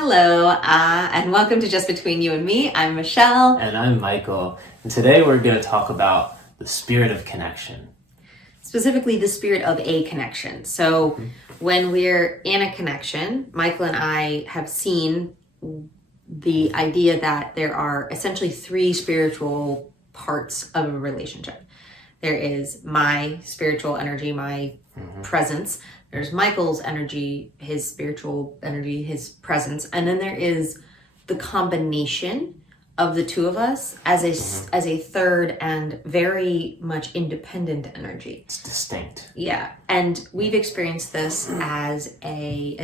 Hello, and welcome to Just Between You and Me. I'm Michelle. And I'm Michael. And today we're going to talk about the spirit of connection. Specifically, the spirit of a connection. So when we're in a connection, Michael and I have seen the idea that there are essentially three spiritual parts of a relationship. There is my spiritual energy, my presence. There's Michael's energy, his spiritual energy, his presence. And then there is the combination of the two of us as a third and very much independent energy. It's distinct. Yeah. And we've experienced this as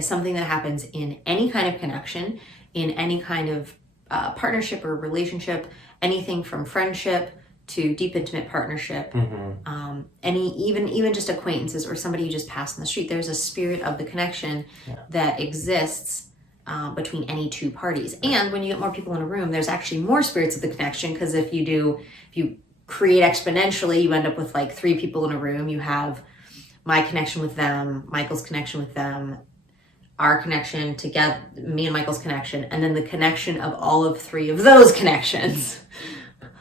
something that happens in any kind of connection, in any kind of partnership or relationship, anything from friendship to deep intimate partnership, even just acquaintances or somebody you just passed in the street. There's a spirit of the connection that exists between any two parties. And when you get more people in a room, there's actually more spirits of the connection, because if you create exponentially, you end up with like three people in a room. You have my connection with them, Michael's connection with them, our connection together, me and Michael's connection, and then the connection of all of three of those connections.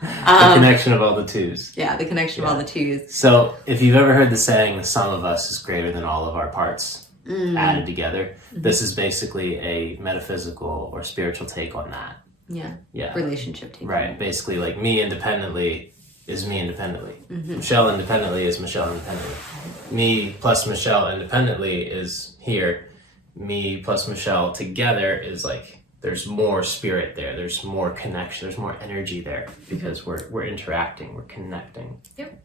The connection of all the twos. Yeah, the connection of all the twos. So if you've ever heard the saying, the sum of us is greater than all of our parts added together, this is basically a metaphysical or spiritual take on that. Yeah. Relationship take. Right. Basically, like me independently is me independently. Michelle independently is Michelle independently. Me plus Michelle independently is here. Me plus Michelle together is like, there's more spirit there. There's more connection. There's more energy there because we're interacting. We're connecting. Yep.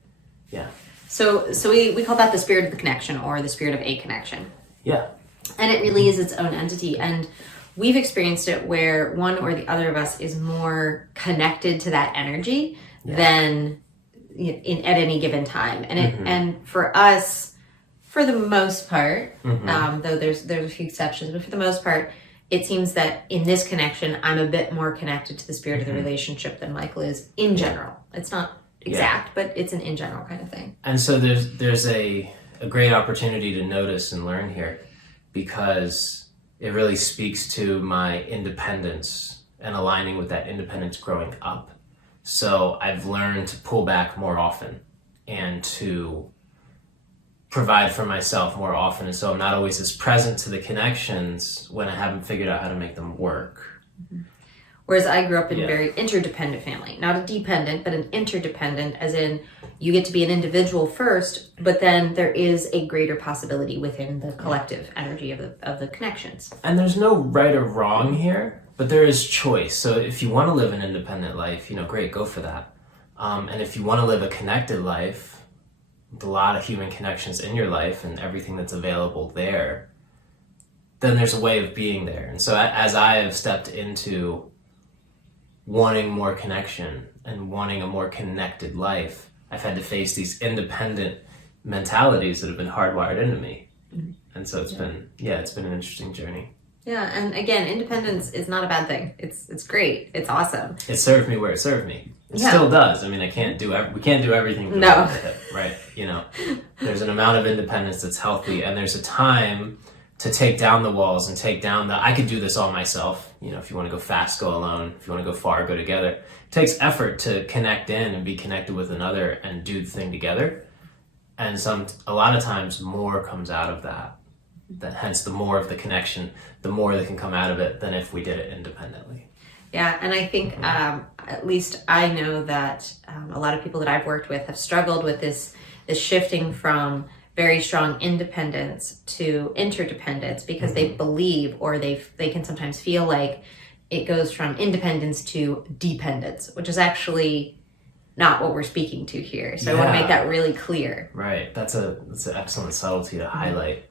Yeah. So we call that the spirit of the connection, or the spirit of a connection. Yeah. And it really is its own entity. And we've experienced it where one or the other of us is more connected to that energy than at any given time. And and for us, for the most part, though there's a few exceptions, but for the most part, it seems that in this connection, I'm a bit more connected to the spirit of the relationship than Michael is in general. It's not exact, but it's an in general kind of thing. And so there's a great opportunity to notice and learn here, because it really speaks to my independence and aligning with that independence growing up. So I've learned to pull back more often and to provide for myself more often, and so I'm not always as present to the connections when I haven't figured out how to make them work. Whereas I grew up in a very interdependent family, not a dependent, but an interdependent, as in you get to be an individual first, but then there is a greater possibility within the collective energy of the connections. And there's no right or wrong here, but there is choice. So if you want to live an independent life, great, go for that. And if you want to live a connected life, with a lot of human connections in your life and everything that's available there, then there's a way of being there. And so as I have stepped into wanting more connection and wanting a more connected life, I've had to face these independent mentalities that have been hardwired into me. And so it's been an interesting journey. Yeah, and again, independence is not a bad thing. It's great. It's awesome. It served me where it served me. It still does. I mean, we can't do everything. No. Right? There's an amount of independence that's healthy, and there's a time to take down the walls and take down I could do this all myself. If you want to go fast, go alone. If you want to go far, go together. It takes effort to connect in and be connected with another and do the thing together. And a lot of times more comes out of that. Hence the more of the connection, the more that can come out of it than if we did it independently. Yeah, and I think at least I know that a lot of people that I've worked with have struggled with this shifting from very strong independence to interdependence, because they believe, or they can sometimes feel like it goes from independence to dependence, which is actually not what we're speaking to here. So I want to make that really clear. Right, that's an excellent subtlety to highlight.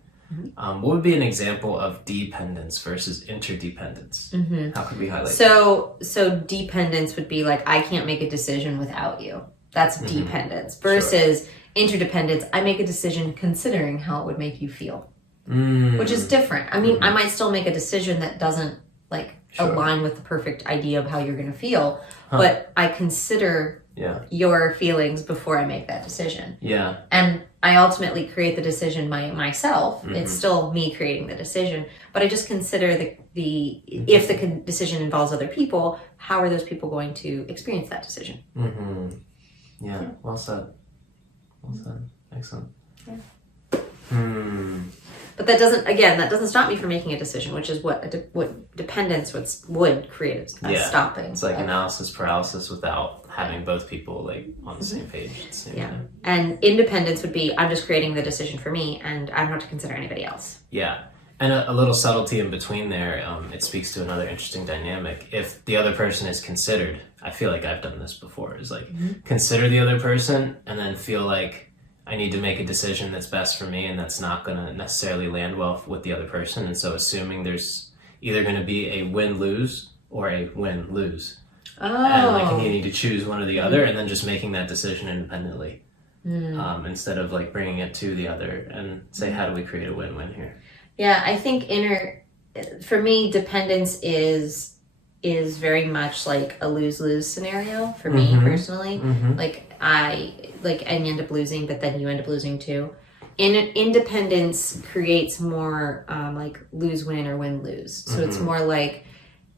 What would be an example of dependence versus interdependence? How could we highlight that? So dependence would be like, I can't make a decision without you. That's dependence. Versus interdependence, I make a decision considering how it would make you feel, which is different. I mean, I might still make a decision that doesn't align with the perfect idea of how you're going to feel, but I consider your feelings before I make that decision. Yeah. And I ultimately create the decision myself. It's still me creating the decision, but I just consider if the decision involves other people, how are those people going to experience that decision? Yeah. Well said. Excellent. Yeah. But that doesn't stop me from making a decision, which is what dependence would create as stopping. It's like analysis paralysis without having both people like on the same page at the same time. And independence would be, I'm just creating the decision for me and I don't have to consider anybody else. Yeah. And a little subtlety in between there, it speaks to another interesting dynamic. If the other person is considered, I feel like I've done this before, is like consider the other person and then feel like I need to make a decision that's best for me and that's not going to necessarily land well with the other person. And so assuming there's either going to be a win-lose or a win-lose. And like you need to choose one or the other and then just making that decision independently instead of like bringing it to the other and say, how do we create a win-win here? Yeah, I think for me, dependence is very much like a lose-lose scenario for me personally. And you end up losing, but then you end up losing too. Independence creates more like lose-win or win-lose. So it's more like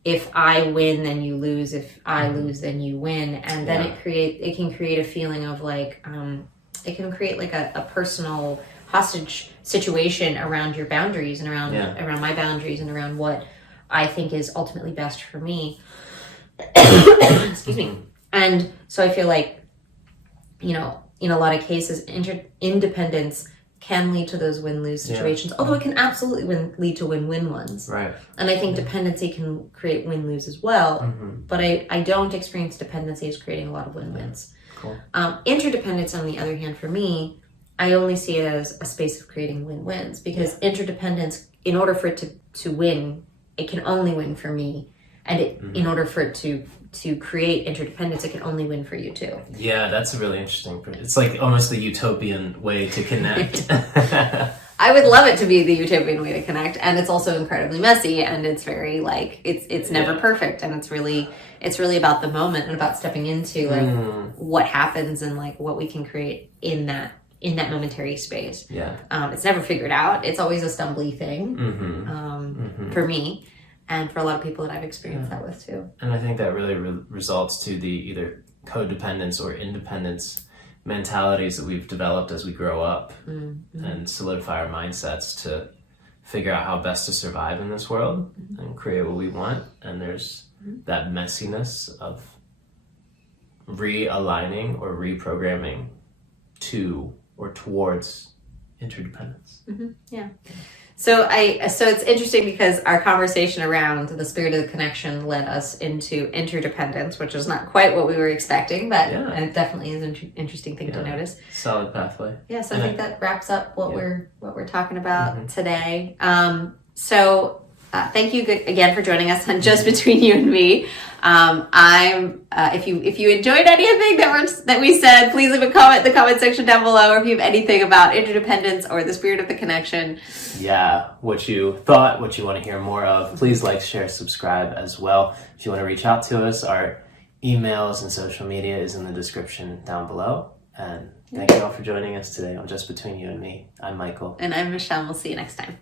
if I win, then you lose. If I lose, then you win. And then it can create a feeling of like, it can create like a personal hostage situation around your boundaries and around my boundaries and around what I think is ultimately best for me. Excuse me. And so I feel like, in a lot of cases, independence can lead to those win-lose situations, although it can absolutely lead to win-win ones. Right. And I think dependency can create win-lose as well, but I don't experience dependency as creating a lot of win-wins. Cool. Interdependence, on the other hand, for me, I only see it as a space of creating win-wins, because interdependence, in order for it to win, it can only win for me. And in order for it to create interdependence, it can only win for you too. Yeah, that's really interesting. It's like almost the utopian way to connect. I would love it to be the utopian way to connect, and it's also incredibly messy, and it's very like it's never perfect, and it's really about the moment and about stepping into like what happens and like what we can create in that momentary space. Yeah. It's never figured out. It's always a stumbly thing for me. And for a lot of people that I've experienced that with too. And I think that really results to the either codependence or independence mentalities that we've developed as we grow up and solidify our mindsets to figure out how best to survive in this world and create what we want. And there's that messiness of realigning or reprogramming to or towards interdependence. Yeah. So it's interesting because our conversation around the spirit of the connection led us into interdependence, which was not quite what we were expecting, but it definitely is an interesting thing to notice. Solid pathway. Yeah, so I think that wraps up what we're talking about today. So thank you again for joining us on Just Between You and Me. If you enjoyed anything that we said, please leave a comment in the comment section down below, or if you have anything about interdependence or the spirit of the connection. Yeah, what you thought, what you want to hear more of, please like, share, subscribe as well. If you want to reach out to us, our emails and social media is in the description down below. And thank you all for joining us today on Just Between You and Me. I'm Michael. And I'm Michelle. We'll see you next time.